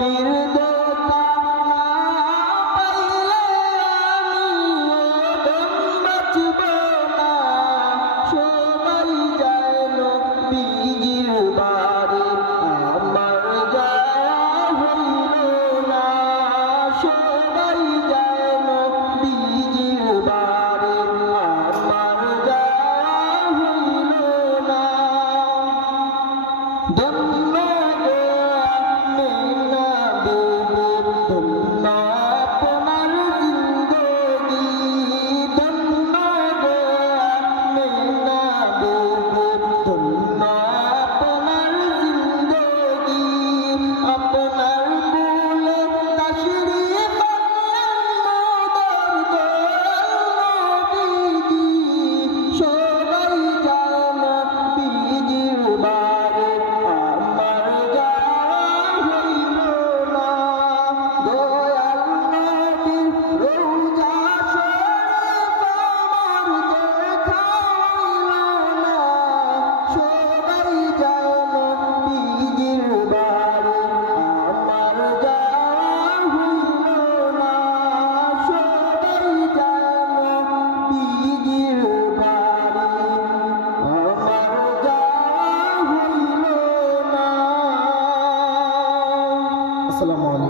নবীর দেখা না পাইলে আমি বাঁচব না। সবাই যায় নবীজির বাড়ি, আমার যাওয়া হইল না। সবাই যায় নবীজির বাড়ি, আমার যাওয়া হইল না। ধন্য গো আমিনা বিবি, ধন্য আপনার জিন্দগি। ধন্য গো আমিনা বিবি, ধন্য আপনার জিন্দগি। আপনার কোলে তাশরীফ আনলেন মোদের দয়াল নবীজি। সবাই যায় নবীজির বাড়ি, আমার যাওয়া হইল না। দয়াল নবীর রওজা শরীফ আমার দেখা হইল না। সবাই যায় নবীজির বাড়ি, আমার যাওয়া হইল না। সবাই যায় নবীজির বাড়ি, আমার যাওয়া হইল না। আসসালামু আলাইকুম।